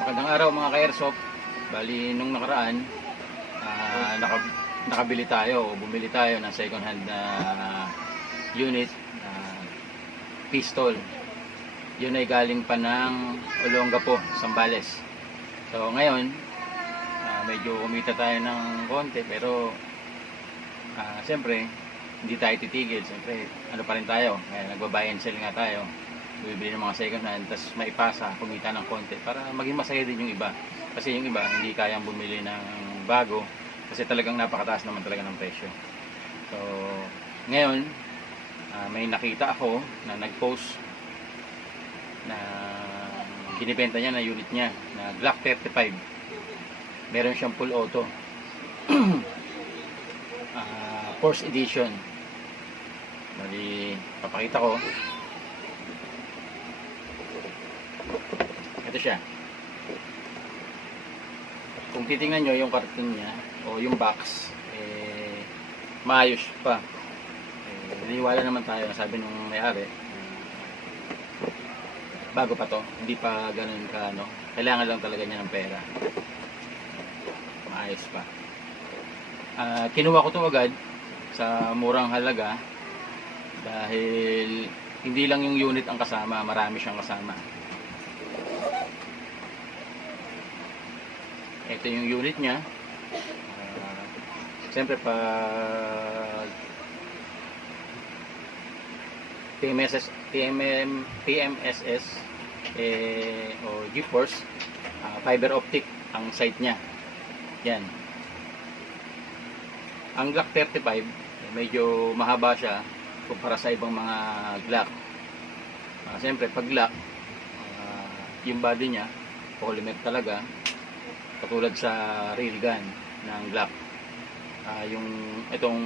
Magandang araw mga ka-airsoft. Bali, nung nakaraan, ah, naka, nakabili tayo o bumili tayo ng second hand na unit na pistol. Yun ay galing pa ng Olongapo, Sambales. So ngayon, ah, medyo kumita tayo ng konti pero ah, siyempre, hindi tayo titigil. Siyempre, ano pa rin tayo. Kaya nagbabuy and nga tayo. Bibili ng mga second hand, tapos maipasa, kumita ng konti para maging masaya din yung iba. Kasi yung iba, hindi kayang bumili ng bago kasi talagang napakataas naman talaga ng presyo. So, ngayon, ah, may nakita ako na nag-post na kinibenta niya na unit niya na Glock 35. Meron siyang full auto. Ah, Force Edition. Bali, papakita ko. Ito siya. Kung titingnan nyo yung karton niya o yung box, eh, maayos pa. Eh, naniwala naman tayo, sabi nung may-ari, bago pa to, hindi pa ganun ka, ano, kailangan lang talaga niya ng pera. Maayos pa. Ah, kinuha ko to agad sa murang halaga dahil hindi lang yung unit ang kasama, marami siyang kasama. Ito yung unit niya. Ah, Siyempre pag PMSS, PMM, PMSS eh, o GeForce, ah, fiber optic ang site niya. Yan. Ang Glock 35, eh, medyo mahaba siya kumpara sa ibang mga Glock. Ah, Siyempre, pag Glock, ah, yung body niya, polymer talaga, katulad sa railgun ng Glock. Ah, yung itong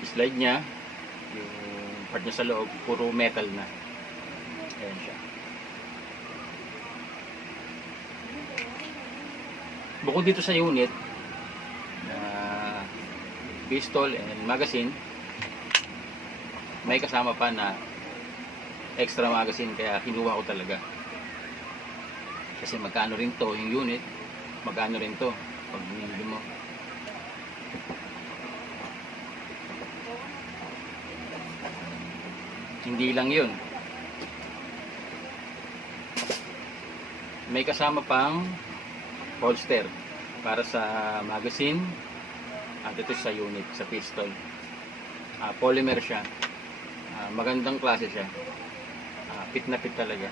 slide niya, yung part niya sa loob, puro metal na. Ayan siya. Bukod dito sa unit, na pistol and magazine, may kasama pa na extra magazine kaya kinuha ko talaga. Kasi magkano rin to yung unit, magkano rin to pag binili mo. Hindi lang yun. May kasama pang holster para sa magazine at ito sa unit, sa pistol. Ah, polymer siya. Ah, magandang klase siya. Ah, fit na fit talaga.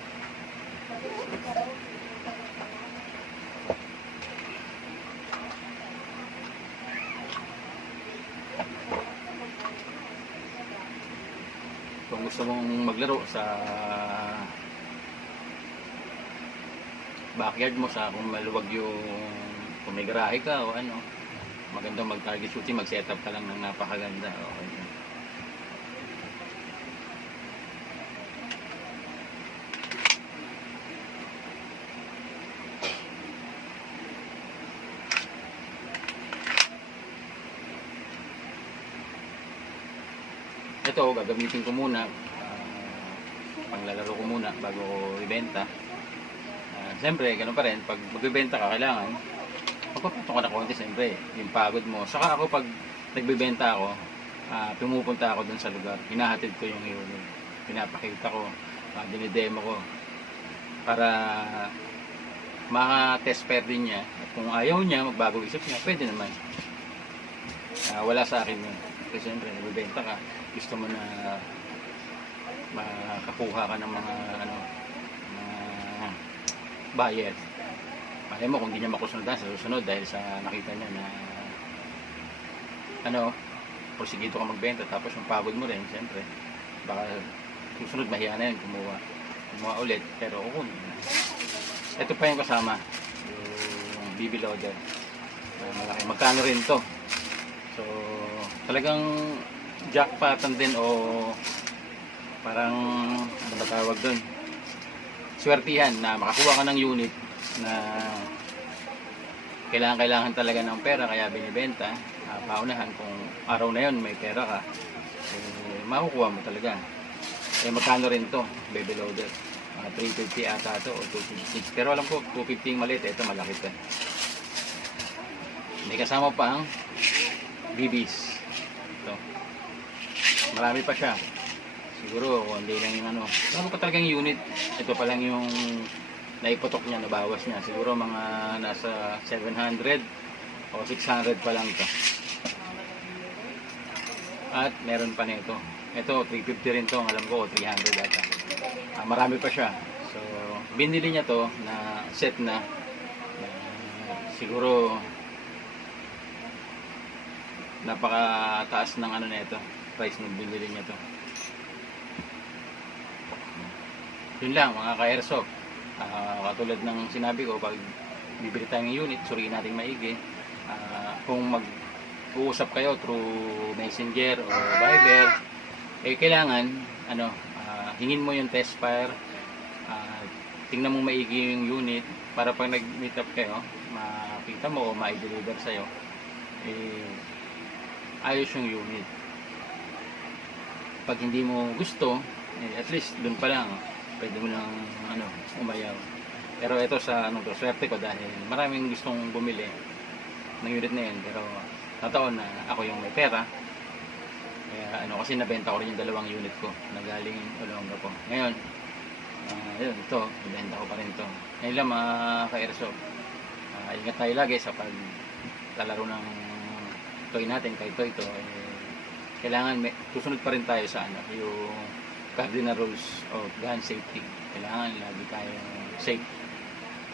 Gusto mong maglaro sa backyard mo sa kung maluwag yung kung may garahe ka o ano magandang mag target shooting mag setup ka lang ng napakaganda. Okay ito gagamitin ko muna. Ah, panglalaro ko muna bago ko ibenta. Ah, siyempre ganun pa rin. Pag magbebenta ka kailangan magpapatong ka na konti siyempre yung pagod mo. Saka ako pag nagbebenta ako ah, pumupunta ako dun sa lugar. Hinahatid ko yung unit pinapakita ko uh, dinidemo ko para maka-test pair din niya. At kung ayaw niya magbago isip niya pwede naman Ah, wala sa akin yun. Kasi siyempre nagbebenta ka. Gusto mo na makakuha ka ng mga ano mga buyer Malay mo kung hindi niya makusunod sa susunod dahil sa nakita niya na ano porsigito ka magbenta tapos yung pagod mo rin siyempre baka susunod mahiya na yun kumuha kumuha ulit. Pero kung ito pa yung kasama. Yung na malaki. Magkano rin to so talagang jackpotan din o parang ano ba tawag doon swertihan na makakuha ka ng unit na kailangan kailangan talaga ng pera kaya binibenta uh, paunahan kung araw na yon may pera ka eh, makukuha mo talaga eh magkano rin to baby loader Mga 350 ata to o 256. Pero alam ko 250 yung maliit. Ito malaki to. May kasama pa ang BBs. Ito. Marami pa siya. Siguro hindi lang yung ano. Ano pa talagang unit. Ito pa lang yung naiputok niya, nabawas niya. Siguro mga nasa 700 o 600 pa lang ito. At meron pa nito. Ito, 350 rin to. Alam ko, 300 ata. Ah, marami pa siya. So, binili niya to na set na. na siguro napakataas ng ano nito. Price nung binili niya to. Yun lang, mga ka-airsoft. Ah, katulad ng sinabi ko, pag bibili tayo ng unit, suriin natin maigi. Ah, kung mag-uusap kayo through Messenger o Viber, eh kailangan, ano, ah, hingin mo yung test fire, ah, tingnan mo maigi yung unit, para pag nag-meet up kayo, makita mo o ma-deliver sa'yo, eh, ayos yung unit. Pag hindi mo gusto, eh, at least dun pa lang, pwede mo nang ano, umayaw. Pero ito sa ano to, swerte ko dahil maraming gustong bumili ng unit na yun. Pero nataon na ako yung may pera. Kaya ano, kasi nabenta ko rin yung dalawang unit ko na galing Olonga po. Ngayon, ah, yun, ito, nabenta ko pa rin ito. Ngayon lang mga ka-airsoft, ah, ingat tayo lagi sa paglalaro ng toy natin, kay toy to. Eh, kailangan may, susunod pa rin tayo sa ano, yung cardinal rules of gun safety. Kailangan lagi tayo safe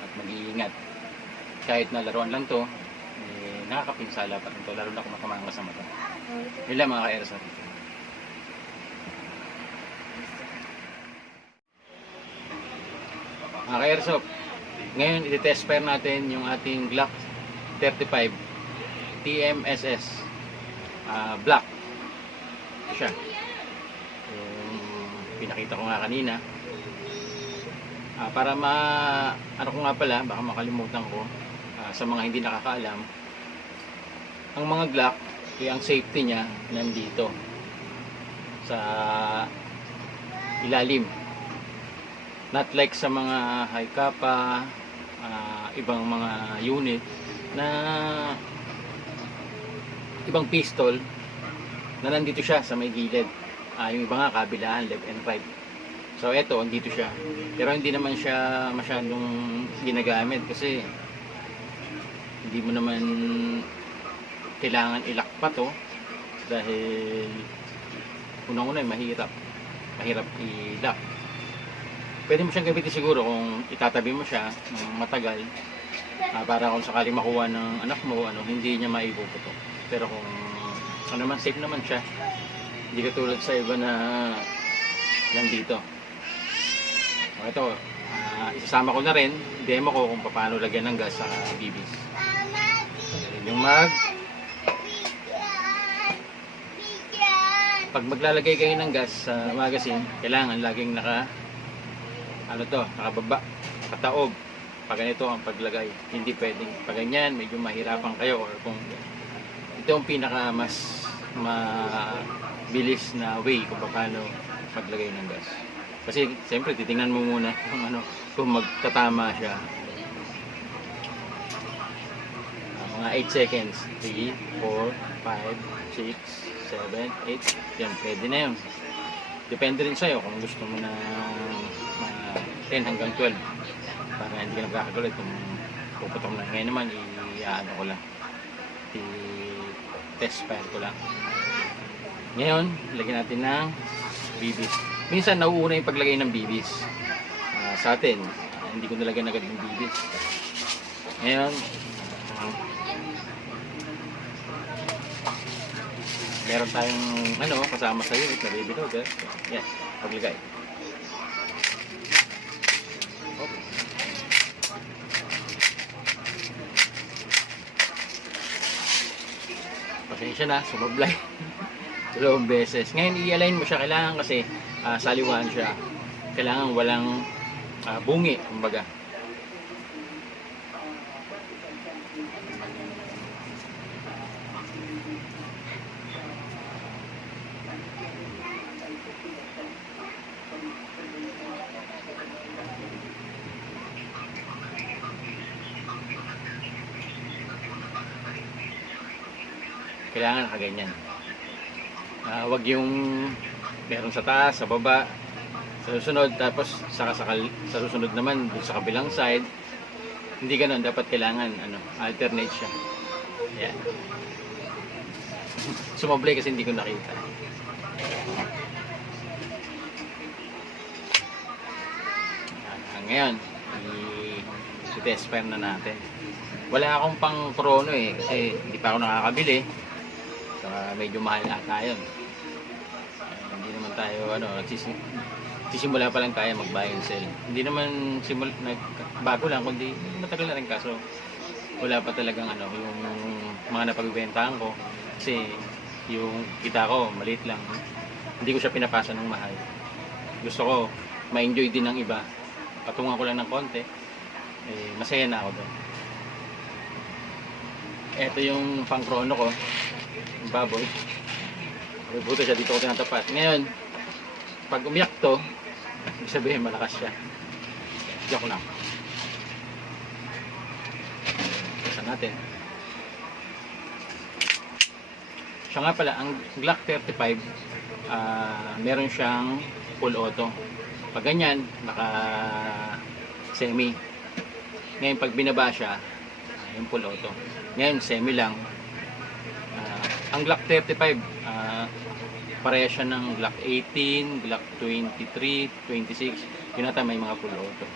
at mag-iingat. Kahit na laruan lang to, eh, nakakapinsala pa rin to, lalo na kung makamanga sa mata. Lang mga ka-airsoft. Mga ka-airsoft, ngayon iti-test fire natin yung ating Glock 35 TMSS ah, Black. Siya. Yung pinakita ko nga kanina. Ah, para ma ano ko nga pala, baka makalimutan ko ah, sa mga hindi nakakaalam. Ang mga Glock, eh, ang safety niya nandito sa ilalim. Not like sa mga high kappa, ah, ibang mga unit na ibang pistol na nandito siya sa may gilid. Ah, yung iba nga kabilaan, left and right. So eto, andito siya. Pero hindi naman siya masyadong ginagamit kasi hindi mo naman kailangan ilak pa to dahil unang-una mahirap. Mahirap i-lock. Pwede mo siyang gamitin siguro kung itatabi mo siya ng matagal ah, para kung sakaling makuha ng anak mo, ano, hindi niya maipuputok. Pero kung ano naman, safe naman siya. Hindi katulad sa iba na nandito. O ito, ah, isasama ko na rin, demo ko kung paano lagyan ng gas sa BBs. Yung mag. Pag maglalagay kayo ng gas sa magazine, kailangan laging naka ano to, nakababa, kataob. Pag ganito ang paglagay, hindi pwedeng pag ganyan, medyo mahirapan kayo or kung ito ang pinaka mas mabilis na way kung paano maglagay ng gas. Kasi siyempre titingnan mo muna kung ano kung magtatama siya. Ah, mga 8 seconds. 3, 4, 5, 6, 7, 8. Yan, pwede na yun. Depende rin sa'yo kung gusto mo na mga 10 hanggang 12 para hindi ka nagkakagulit kung puputok na. Ngayon naman, i-ano ko lang. I-test fire ko lang. Ngayon, lagyan natin ng BBs. Minsan nauuna yung paglagay ng BBs. Ah, sa atin, ah, hindi ko nilagyan agad yung BBs. Ngayon, ah, meron tayong ano, kasama sa unit na baby loader. Yan, paglagay. Pasensya na, sumablay. dalawang beses. Ngayon, i-align mo siya. Kailangan kasi ah, saliwan siya. Kailangan walang ah, bungi, kumbaga. Kailangan nakaganyan. Ah, wag yung meron sa taas, sa baba, sa susunod, tapos sa, sa, sa susunod naman, dun sa kabilang side, hindi ganun, dapat kailangan, ano, alternate siya. Yan. Sumablay kasi hindi ko nakita. Ah, ngayon, i-test fire na natin. Wala akong pang chrono eh, kasi hindi pa ako nakakabili. Saka medyo mahal ata yun. Ah, hindi naman tayo, ano, nagsisi sisimula pa lang tayo mag buy and sell. Hindi naman simul nag bago lang kundi matagal na rin kaso wala pa talagang ano yung mga napagbebentahan ko kasi yung kita ko maliit lang. Hindi ko siya pinapasa ng mahal. Gusto ko ma-enjoy din ng iba. Patungan ko lang ng konti. Eh, masaya na ako doon. Ito yung pang chrono ko. Yung baboy. May buto siya dito ko tinatapat. Ngayon, pag umiyak to, ibig sabihin malakas siya. Joke lang. Basta natin. Siya nga pala, ang Glock 35, ah, meron siyang full auto. Pag ganyan, naka semi. Ngayon, pag binaba siya, ah, yung full auto. Ngayon, semi lang. Ang Glock 35, ah, pareha siya ng Glock 18, Glock 23, 26. Yun ata may mga full auto.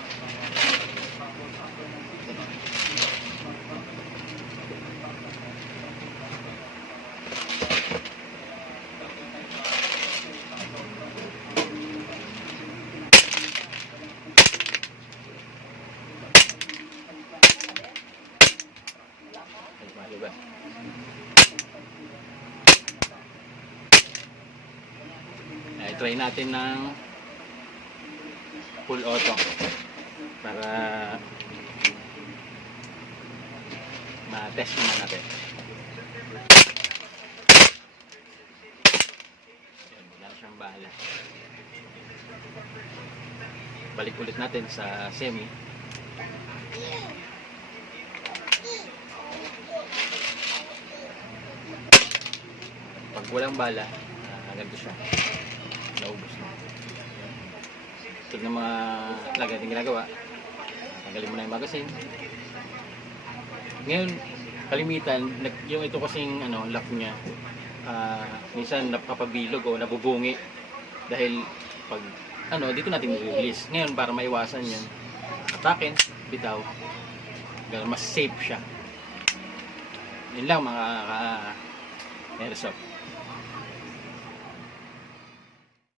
Ay, mali ba? Ay, try natin ng full auto para ma-test naman natin. Yan, wala na siyang bala. Balik ulit natin sa semi. Pag walang bala, ah, ganito siya. Naubos na. Ito ng mga lagay natin ginagawa. Tanggalin mo na yung magazine. Ngayon, kalimitan, yung ito kasing ano, lock niya, ah, minsan napapabilog o nabubungi dahil pag ano, dito natin i-release. Ngayon, para maiwasan yun, atakin, bitaw, mas safe siya. Yun lang mga ka airsoft.